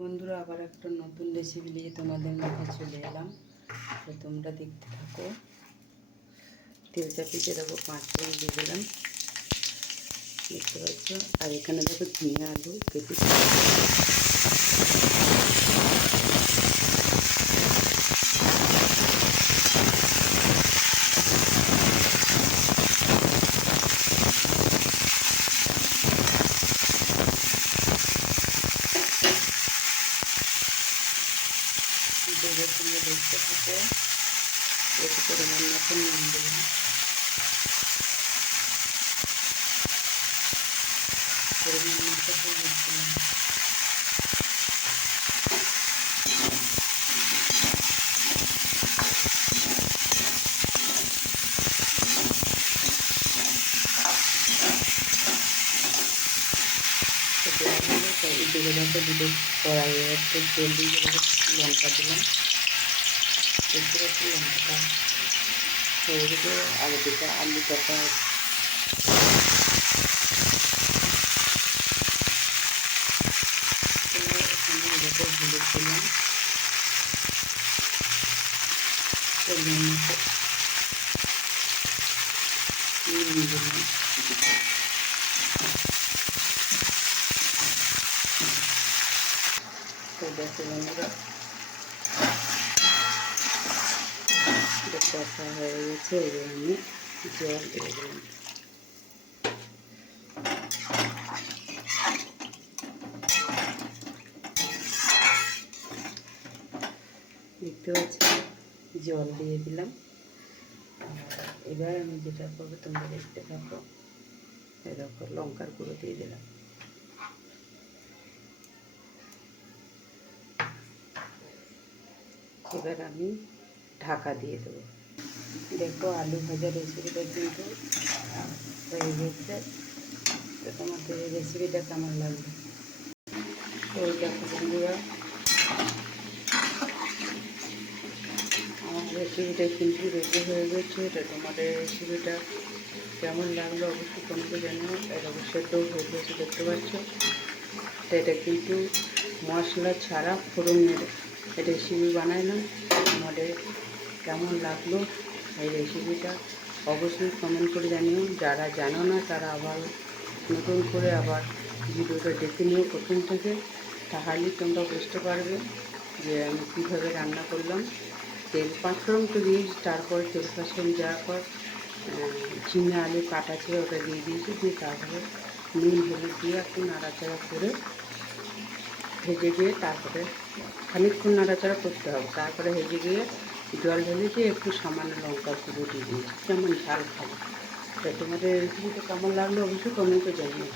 বন্ধুরা, আবার একটা নতুন রেসিপি নিয়ে তোমাদের মাঝে চলে এলাম। তো তোমরা দেখতে থাকো। তেল চাপিয়ে দেখো 5 ফোড়ন দিয়ে দিলাম, দেখতে পাচ্ছ। আর এখানে দেখো ঝিঙে আলু কেটে দেবে। তোমরা দেখতে থাকো। একটু পরিমাণ মতন নুন দিলাম, পরিমাণ মতো হলুদ দিলাম, দেওয়া হলে তাই দিকে দেখো দুটো কড়াইয়ে একটু তেল দিয়ে লঙ্কা দিলাম, দেখতে পাচ্ছি লঙ্কাটা হয়ে গেছে। আগে দিকে আলু কাটা হলুদ দিলাম, পরিমাণ মতো নুন দিলাম, তো দেখো বন্ধুরা কষা হয়ে গেছে। এবার আমি জল দিয়ে দিলাম। দেখতে পাচ্ছি জল দিয়ে দিলাম। এবার আমি যেটা করবো তোমরা দেখতে থাকো। এরকম লঙ্কার গুঁড়ো দিয়ে দিলাম। এবার আমি ঢাকা দিয়ে দেবো। দেখো আলু ভাজা রেসিপিটা কিন্তু হয়ে গেছে। তো তোমাদের এই রেসিপিটা কেমন লাগবে? তো দেখো বন্ধুরা, আমার রেসিপিটা কিন্তু রেডি হয়ে গেছে। এটা তোমাদের রেসিপিটা কেমন লাগলো অবশ্যই কমেন্টে জানিও। এটা সেদ্ধও হয়ে গেছে, দেখতে পাচ্ছ। তো এটা কিন্তু মশলা ছাড়া ফোড়নের রেসিপি বানাইলাম। তোমাদের কেমন লাগলো এই রেসিপিটা অবশ্যই কমেন্ট করে জানিও। যারা জানো না তারা আবার নতুন করে আবার ভিডিওটা দেখে নিও প্রথম থেকে, তাহলেই তোমরা বুঝতে পারবে যে আমি কীভাবে রান্না করলাম। তেল 5 ফোড়ন তো দিয়েছি, তারপরে তেল পাঁচফোড়ন দেওয়ার পর ঝিঙে আলু কাটা ছিল ওটা দিয়ে দিয়েছি, দিয়ে তারপরে নুন হলুদ দিয়ে একটু নাড়াচাড়া করে ভেজে গিয়ে তারপরে খানিকক্ষণ নাড়াচাড়া করতে হবে। তারপরে ভেজে গিয়ে জল ঢেলে দিয়ে একটু সামান্য লঙ্কার গুঁড়ো দিয়ে দিয়েছি, যেমন ঝাল খাবো। তো তোমাদের রেসিপিটা কেমন লাগলো অবশ্যই কমেন্টে জানিও।